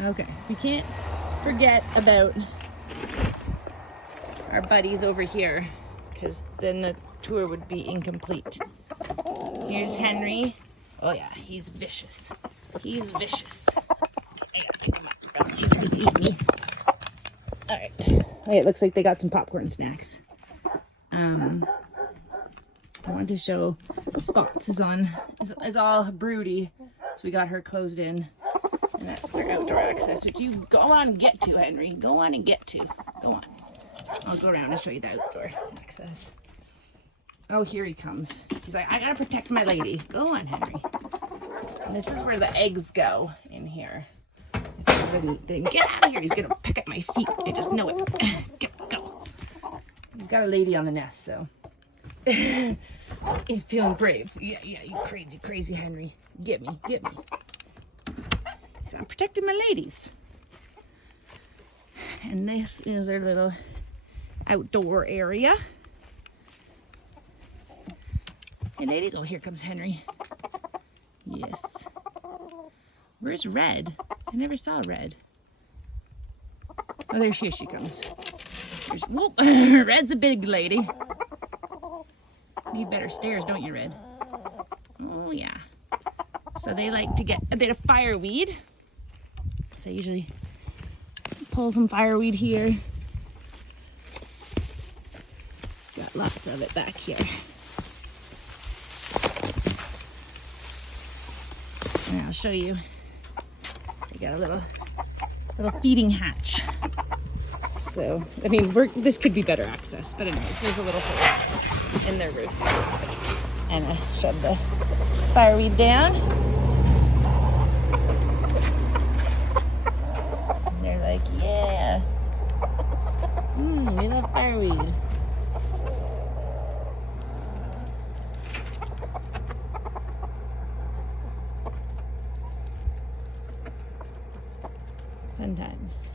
Okay, we can't forget about our buddies over here, because then the tour would be incomplete. Here's Henry. Oh yeah, he's vicious. He's vicious. I gotta pick him up, or else he's just eating me. Alright. Okay, it looks like they got some popcorn snacks. I wanted to show Spots is all broody, so we got her closed in. And that's their outdoor access, which you go on and get to, Henry. Go on and get to. Go on. I'll go around and show you the outdoor access. Oh, here he comes. He's like, I gotta protect my lady. Go on, Henry. And this is where the eggs go in here. Get out of here. He's gonna pick at my feet. I just know it. Go. He's got a lady on the nest, so he's feeling brave. Yeah, you crazy Henry. Get me. So I'm protecting my ladies. And this is their little outdoor area. Hey ladies, oh here comes Henry. Yes. Where's Red? I never saw Red. Oh, here she comes. Whoop, Red's a big lady. Need better stairs, don't you, Red? Oh yeah. So they like to get a bit of fireweed. So I usually pull some fireweed here. Got lots of it back here. And I'll show you. They got a little feeding hatch. So, I mean, this could be better access, but anyways, there's a little hole in their roof. And I shoved the fireweed down. And they're like, yeah. We love fireweed. Fun times.